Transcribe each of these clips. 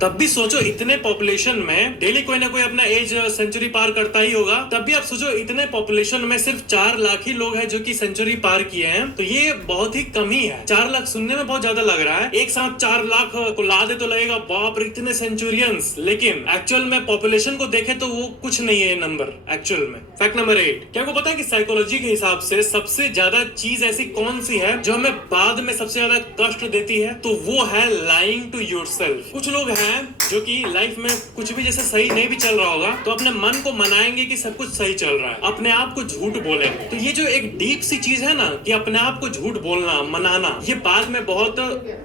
तब भी सोचो इतने पॉपुलेशन में डेली कोई ना कोई अपना एज सेंचुरी पार करता ही होगा। तब भी आप सोचो इतने पॉपुलेशन में सिर्फ 4 लाख ही लोग हैं जो कि सेंचुरी पार किए हैं, तो ये बहुत ही कम ही है। 4 लाख सुनने में बहुत ज्यादा लग रहा है, एक साथ 4 लाख को ला दे तो लगेगा बाप रे इतने सेंचुरियंस, लेकिन एक्चुअल में पॉपुलेशन को देखे तो वो कुछ नहीं है नंबर एक्चुअल में। फैक्ट नंबर 8, क्या आपको पता है कि साइकोलॉजी के हिसाब से सबसे ज्यादा चीज ऐसी कौन सी है जो हमें बाद में सबसे ज्यादा कष्ट देती है? तो वो है लाइंग टू योरसेल्फ। कुछ लोग हैं जो कि लाइफ में कुछ भी जैसे सही नहीं भी चल रहा होगा तो अपने मन को मनाएंगे कि सब कुछ सही चल रहा है, अपने आप को झूठ बोलेंगे। तो ये जो एक डीप सी चीज है ना कि अपने आप को झूठ बोलना, मनाना, ये बाद में बहुत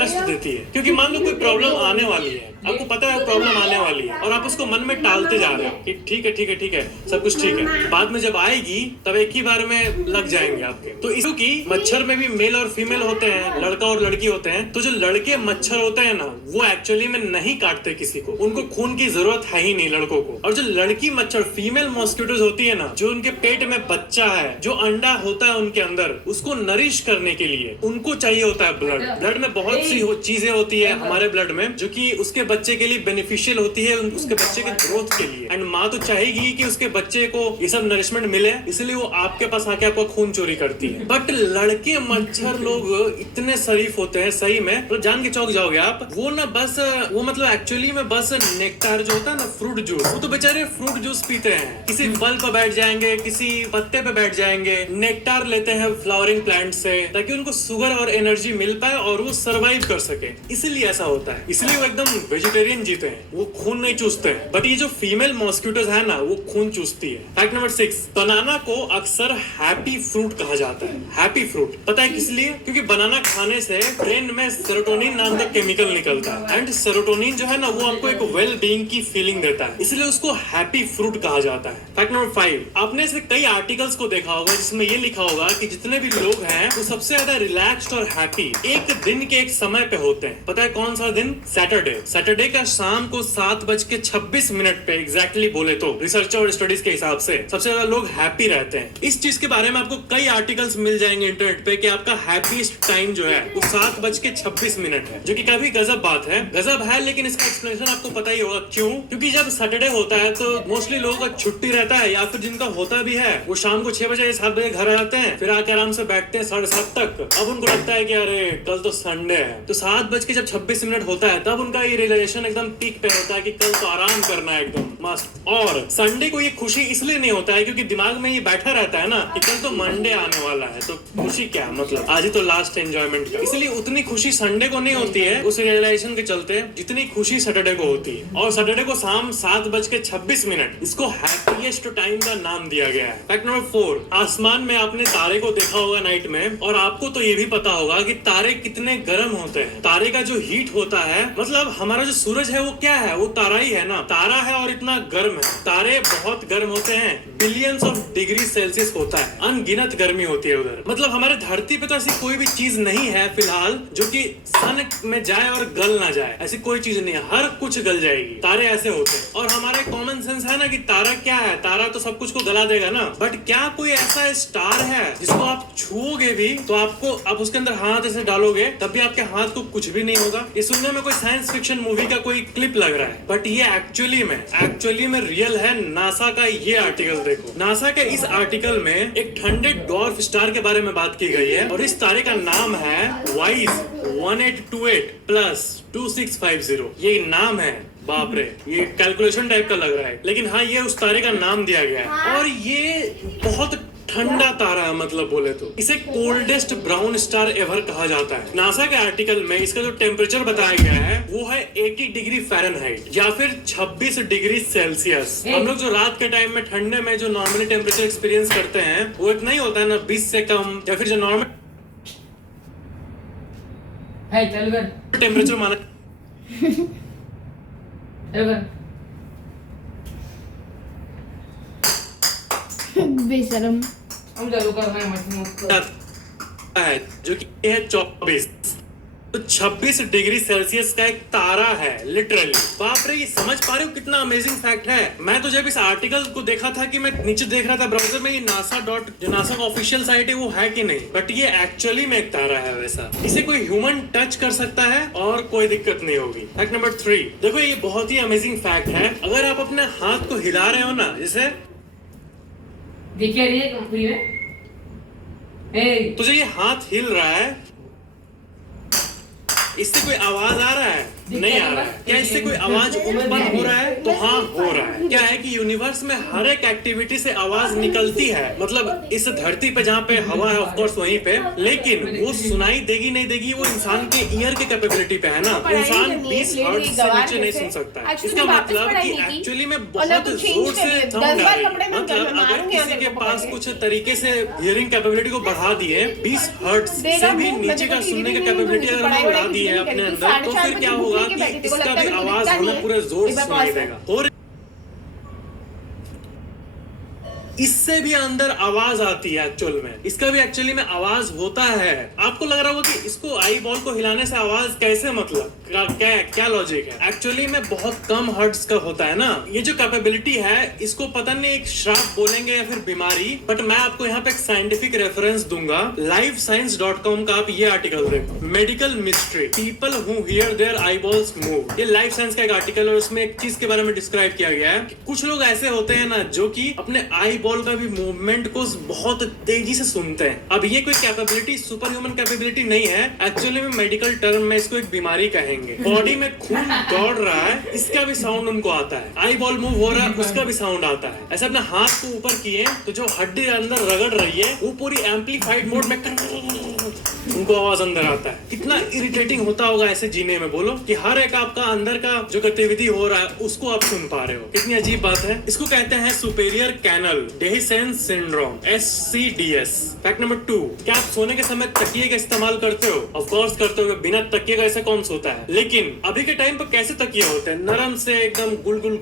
कष्ट देती है। क्योंकि मान लो कोई प्रॉब्लम आने वाली है, आपको पता है प्रॉब्लम आने वाली है और आप उसको मन में टालते जा रहे हो कि ठीक है ठीक है ठीक है सब कुछ ठीक है, बाद में जब आएगी तब एक ही बार में लग जाएंगे आपके। तो इसको कि मच्छर में भी मेल और फीमेल होते हैं, लड़का और लड़की होते हैं। तो जो लड़के मच्छर होते हैं ना वो एक्चुअली में नहीं काटते किसी को, उनको खून की जरूरत है ही नहीं लड़कों को। और जो लड़की मच्छर फीमेल मॉस्किटोज होती है ना, जो उनके पेट में बच्चा है, जो अंडा होता है उनके अंदर, उसको नरिश करने के लिए उनको चाहिए होता है ब्लड। ब्लड में बहुत सी चीजें होती है हमारे ब्लड में जो कि उसके बच्चे के लिए बेनिफिशियल होती है, उसके बच्चे के ग्रोथ के लिए। एंड माँ तो चाहेगी कि उसके बच्चे को ये सब नरिशमेंट मिले, इसलिए वो आपके पास आके आपका खून चोरी करती है। बट लड़के मच्छर लोग इतने शरीफ होते हैं सही में, तो जान के चौंक जाओगे आप। वो ना बस वो मतलब एक्चुअली में बस नेक्टार जो होता है ना, फ्रूट जूस, वो तो बेचारे फ्रूट जूस पीते हैं। किसी फल पर बैठ जाएंगे, किसी पत्ते पे बैठ जाएंगे, नेक्टार लेते हैं फ्लावरिंग प्लांट से ताकि उनको शुगर और एनर्जी मिल पाए और वो सरवाइव कर सके। इसीलिए ऐसा होता है, इसलिए वो एकदम वेजिटेरियन जीते हैं, वो खून नहीं चूसते हैं। बट ये जो फीमेल मॉस्किटोज है ना वो खून चूसती है। फैक्ट नंबर 6, बनाना को अक्सर हैप्पी फ्रूट कहा जाता है। हैप्पी फ्रूट पता है किस लिए? क्योंकि बनाना खाने से ब्रेन में सेरोटोनिन नाम का केमिकल निकलता है एंड सेरोटोनिन जो है ना वो आपको एक वेल बीइंग की फीलिंग देता है, इसलिए उसको हैप्पी फ्रूट कहा जाता है। फैक्ट नंबर 5, आपने ऐसे कई आर्टिकल्स को देखा होगा जिसमें ये लिखा होगा कि जितने भी लोग हैं वो सबसे ज्यादा रिलैक्स्ड और हैप्पी एक दिन के एक समय पे होते हैं। पता है कौन सा दिन? सैटरडे। सैटरडे का शाम को 7:26 पे एग्जैक्टली बोले तो रिसर्च और स्टडीज के हिसाब से सबसे ज्यादा लोग हैप्पी रहते हैं। इस चीज के बारे में आपको कई आर्टिकल्स मिल जाएंगे इंटरनेट पे कि आपका हैप्पीएस्ट टाइम जो है वो 7:26 है, जो कि काफी गजब बात है। गजब है लेकिन इसका एक्सप्लेनेशन आपको पता ही होगा क्यों। क्योंकि जब सैटरडे होता है तो मोस्टली लोगों का छुट्टी रहता है, या फिर जिनका होता भी है वो शाम को 6 बजे 7 बजे घर आ जाते हैं, फिर आके आराम से बैठते हैं 7:30 तक। अब उनको लगता है कि अरे कल तो संडे है, तो 7:26 होता है तब उनका ये रियलाइजेशन एकदम पीक पे होता है कि कल तो आराम करना है एकदम मस्त। और संडे को ये खुशी इसलिए नहीं होता है क्योंकि दिमाग में ये बैठा रहता है ना कि कल तो मंडे आने वाला है, तो खुशी क्या मतलब आज ही तो लास्ट एंजॉयमेंट का। इसलिए उतनी खुशी संडे को नहीं होती है उस रियलाइजेशन के चलते जितनी खुशी सैटरडे को होती है। और सैटरडे को शाम 7:26 इसको हैप्पीएस्ट टाइम का नाम दिया गया है। फैक्ट नंबर 4, आसमान में आपने तारे को देखा होगा नाइट में, और आपको तो ये भी पता होगा कि तारे कितने गर्म होते हैं। तारे का जो हीट होता है, मतलब हमारा जो सूरज है वो क्या है? वो तारा ही है ना, तारा है और इतना गर्म है। तारे बहुत गर्म होते हैं, बिलियंस ऑफ डिग्री सेल्सियस होता है, अनगिनत गर्मी होती है उधर। मतलब हमारे धरती पे तो ऐसी कोई भी चीज नहीं है फिलहाल जो कि सन में जाए और गल ना जाए, ऐसी कोई चीज नहीं है, हर कुछ गल जाएगी। तारे ऐसे होते हैं। और हमारे कॉमन सेंस है ना कि तारा क्या है, तारा तो सब कुछ को गला देगा ना। बट क्या कोई ऐसा स्टार है जिसको आप छुओगे भी तो आपको, आप उसके अंदर हाथ ऐसे डालोगे तब भी आपके हाथ को कुछ भी नहीं होगा? ये सुनने में कोई साइंस फिक्शन मूवी का कोई क्लिप लग रहा है, बट ये एक्चुअली में रियल है। नासा का ये आर्टिकल देखो, नासा के इस आर्टिकल में एक ठंडे डॉर्फ स्टार के बारे में बात की गई है और इस तारे का नाम है वाइज 1828 प्लस 2650। ये नाम है, बाप रे, ये कैलकुलेशन टाइप का लग रहा है, लेकिन हाँ ये उस तारे का नाम दिया गया है। और ये बहुत ठंडा तारा है, मतलब बोले तो इसे कोल्डेस्ट ब्राउन स्टार एवर कहा जाता है। नासा के आर्टिकल में इसका जो टेम्परेचर बताया गया है वो है 80 डिग्री फ़ारेनहाइट या फिर 26 डिग्री सेल्सियस। हम लोग जो रात के टाइम में ठंडे में जो नॉर्मली टेम्परेचर एक्सपीरियंस करते हैं वो इतना ही होता है ना, 20 से कम, या फिर जो नॉर्मल टेम्परेचर माना बेशरम हम चालू करना है मत है जो कि है 24। तो 26 डिग्री सेल्सियस का एक तारा है, लिटरली। बाप रे, ये समझ पा रहे हो कितना अमेजिंग फैक्ट है। मैं तो जब इस आर्टिकल को देखा था कि मैं नीचे देख रहा था ब्राउजर में, ये नासा का ऑफिशियल साइट है वो है कि नहीं, बट ये एक्चुअली में एक तारा है वैसा। इसे कोई ह्यूमन टच कर सकता है और कोई दिक्कत नहीं होगी। फैक्ट नंबर 3, देखो ये बहुत ही अमेजिंग फैक्ट है। अगर आप अपने हाथ को हिला रहे हो ना, जैसे देखिए ये कंपनी में तो जो ये हाथ हिल रहा है, इससे कोई आवाज आ रहा है? नहीं आ रहा है। क्या इससे कोई आवाज उत्पन्न हो रहा है? तो हाँ, हो रहा है। क्या है कि यूनिवर्स में हर एक एक्टिविटी से आवाज निकलती है, मतलब इस धरती पे जहाँ पे हवा है ऑफ कोर्स वहीं पे, लेकिन वो सुनाई देगी नहीं देगी, वो इंसान के ईयर के कैपेबिलिटी पे है ना। इंसान 20 हर्ट्ज से नीचे नहीं सुन सकता है। इसका मतलब कि एक्चुअली में बहुत जोर से साउंड आ रही है। मतलब अगर किसी के पास कुछ तरीके से हियरिंग कैपेबिलिटी को बढ़ा दिए, 20 हर्ट्ज से भी नीचे का सुनने की कैपेबिलिटी अगर हमने बढ़ा दी है अपने अंदर, तो फिर क्या होगा कि इसका भी आवाज हमें पूरे जोर से सुनाई देगा। और इससे भी अंदर आवाज आती है एक्चुअल में, इसका भी एक्चुअली में आवाज होता है। आपको लग रहा होगा कि इसको आई बॉल को हिलाने से आवाज कैसे, मतलब क्या लॉजिक है? एक्चुअली में बहुत कम हर्ट्ज का होता है ना। ये जो कैपेबिलिटी है, इसको पता नहीं एक श्राप बोलेंगे या फिर बीमारी, बट मैं आपको यहाँ पे एक साइंटिफिक रेफरेंस दूंगा। livescience.com का आप ये आर्टिकल देखो, medical mystery, people who hear their eyeballs move. ये लाइफ साइंस का एक आर्टिकल है और उसमें एक चीज के बारे में डिस्क्राइब किया गया है। कुछ लोग ऐसे होते हैं ना जो कि अपने आई बॉल का भी मूवमेंट को बहुत तेजी से सुनते हैं। अब ये कोई कैपेबिलिटी, सुपर ह्यूमन कैपेबिलिटी नहीं है, एक्चुअली में मेडिकल टर्म में इसको एक बीमारी कहेंगे। बॉडी में खून दौड़ रहा है, इसका भी साउंड उनको आता है। आई बॉल मूव हो रहा है, उसका भी साउंड आता है। ऐसे अपने हाथ को ऊपर किए तो जो हड्डी अंदर रगड़ रही है वो पूरी एम्पलीफाइड मोड में उनको आवाज अंदर आता है। कितना इरिटेटिंग होता होगा ऐसे जीने में, बोलो कि हर एक आपका अंदर का जो गतिविधि हो रहा है उसको आप सुन पा रहे हो। कितनी अजीब बात है। इसको कहते हैं superior canal dehiscence syndrome, SCDS। Fact number 2, क्या आप सोने के समय तकिए का इस्तेमाल करते हो? ऑफ कोर्स करते हो, बिना तकिए का ऐसे कौन सोता है। लेकिन अभी के टाइम पर कैसे तकिए होते हैं? नरम से एकदम गुलगुल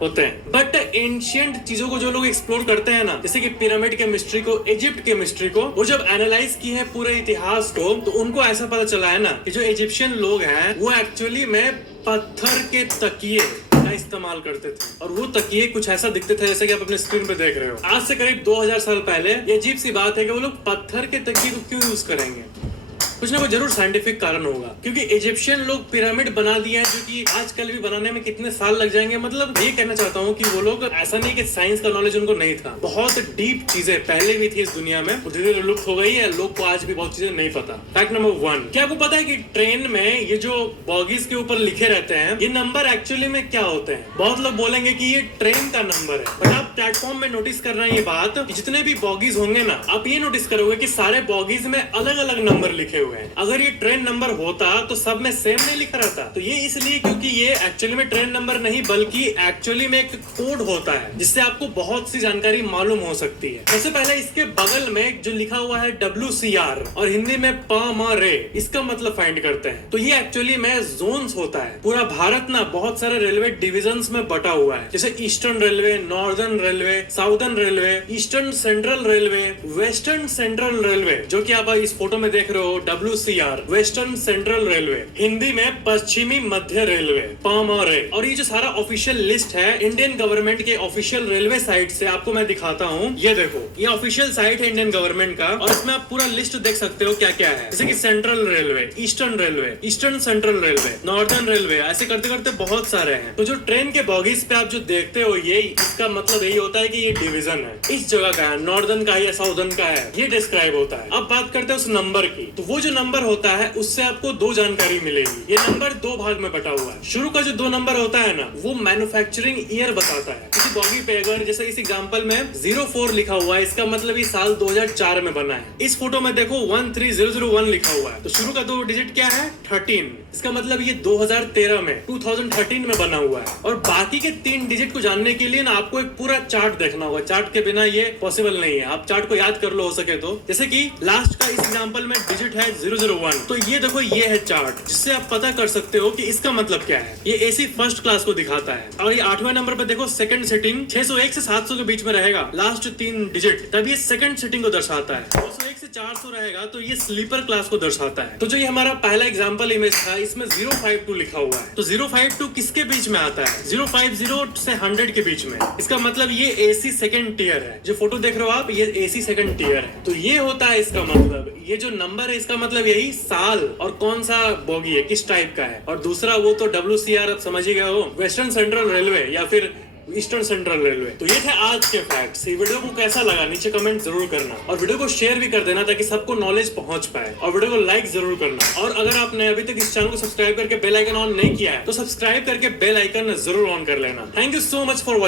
होते हैं। बट एंशियंट चीजों को जो लोग एक्सप्लोर करते हैं ना, जैसे कि पिरामिड के मिस्ट्री को, इजिप्ट के मिस्ट्री को, वो जब एनालाइज की है पूरे इतिहास को, तो उनको ऐसा पता चला है ना कि जो इजिप्शियन लोग हैं वो एक्चुअली में पत्थर के तकिए का इस्तेमाल करते थे। और वो तकिए कुछ ऐसा दिखते थे जैसे कि आप अपने स्क्रीन पे देख रहे हो। आज से करीब 2000 साल पहले ये अजीब सी बात है कि वो लोग पत्थर के तकिए को क्यों यूज करेंगे। कुछ ना कुछ जरूर साइंटिफिक कारण होगा, क्योंकि इजिप्शियन लोग पिरामिड बना दिए हैं जो कि आजकल भी बनाने में कितने साल लग जाएंगे। मतलब ये कहना चाहता हूँ कि वो लोग, ऐसा नहीं कि साइंस का नॉलेज उनको नहीं था, बहुत डीप चीजें पहले भी थी इस दुनिया में, धीरे धीरे लुप्त हो गई है। लोग को आज भी बहुत चीजें नहीं पता। फैक्ट नंबर 1, क्या आपको पता है कि ट्रेन में ये जो बॉगीज के ऊपर लिखे रहते हैं, ये नंबर एक्चुअली में क्या होते हैं? बहुत लोग बोलेंगे कि ये ट्रेन का नंबर है, बट आप प्लेटफॉर्म में नोटिस कर रहे हैं ये बात कि जितने भी बॉगीज होंगे ना, आप ये नोटिस करोगे कि सारे बॉगीज में अलग अलग नंबर लिखे हुए हैं। अगर ये ट्रेन नंबर होता तो सब में सेम नहीं लिखा रहता। तो ये इसलिए क्योंकि ये एक्चुअली में ट्रेन नंबर नहीं, बल्कि एक्चुअली में एक कोड होता है जिससे आपको बहुत सी जानकारी मालूम हो सकती है। सबसे पहले इसके बगल में जो लिखा हुआ है WCR और हिंदी में प-म-रे, इसका मतलब फाइंड करते हैं। तो ये एक्चुअली में जोन्स होता है। पूरा भारत ना बहुत सारे रेलवे डिविजन्स में बटा हुआ है, जैसे eastern railway, northern railway, southern railway, eastern central railway, western central railway, जो कि आप इस फोटो में देख रहे हो WCR, western central railway, Hindi में पश्चिमी मध्य रेलवे, प-म-रे। और ये जो सारा ऑफिशियल लिस्ट है इंडियन गवर्नमेंट के ऑफिशियल रेलवे साइट से, आपको मैं दिखाता हूँ। ये देखो, ये ऑफिशियल साइट है इंडियन गवर्नमेंट का, और इसमें आप पूरा लिस्ट देख सकते हो क्या क्या है, जैसे कि central railway, eastern central railway, northern railway, ऐसे करते करते बहुत सारे हैं। तो जो ट्रेन के बॉगीज पे आप जो देखते हो, ये इसका मतलब यही होता है कि ये डिवीजन है, इस जगह का है, नॉर्दर्न का है या साउदर्न का है, ये डिस्क्राइब होता है। अब बात करते हैं उस नंबर की। तो वो जो नंबर होता है उससे आपको दो जानकारी मिलेगी। ये नंबर दो भाग में बटा हुआ है। शुरू का जो 2 नंबर होता है ना, वो मैन्युफैक्चरिंग ईयर बताता है। किसी बॉगी पे अगर जैसे इस एग्जांपल में 04 लिखा हुआ है, इसका मतलब ये साल 2004 में बना है। इस फोटो में देखो 13001 लिखा हुआ है, तो शुरू का 2 डिजिट क्या है? 13, इसका मतलब ये 2013 में 2013 में बना हुआ है। और बाकी के 3 डिजिट को जानने के लिए ना आपको एक पूरा चार्ट देखना होगा। चार्ट के बिना ये पॉसिबल नहीं है। आप चार्ट को याद कर लो हो सके तो। जैसे कि लास्ट का इस एग्जांपल में डिजिट है 001, तो ये देखो ये है चार्ट, जिससे आप पता कर सकते हो कि इसका मतलब क्या है। ये AC फर्स्ट क्लास को दिखाता है। और ये 8वें नंबर पे देखो सेकंड सिटिंग 601 से 700 के बीच में रहेगा, लास्ट 3 डिजिट, तब ये सेकंड सिटिंग को दर्शाता है। 201 से 400 रहेगा तो ये स्लीपर क्लास को दर्शाता है। तो जो ये हमारा पहला एग्जांपल इमेज था, इसमें 052 लिखा हुआ है। तो 052 किसके बीच में आता है? 050 से 100 के बीच में। इसका मतलब ये AC सेकंड टियर है। जो फोटो देख रहे हो आप, ये AC सेकंड टियर है। तो ये होता है इसका मतलब, ये जो नंबर है इसका मतलब यही साल और कौन सा बोगी है, किस टाइप का है। और दूसरा वो तो WCR, अब समझ ही गए हो, वेस्टर्न सेंट्रल रेलवे या फिर ईस्टर्न सेंट्रल रेलवे। तो ये थे आज के फैक्ट्स। ये वीडियो को कैसा लगा नीचे कमेंट जरूर करना, और वीडियो को शेयर भी कर देना ताकि सबको नॉलेज पहुंच पाए, और वीडियो को लाइक जरूर करना। और अगर आपने अभी तक इस चैनल को सब्सक्राइब करके बेल आइकन ऑन नहीं किया है तो सब्सक्राइब करके बेल आइकन जरूर ऑन कर लेना। Thank you so much for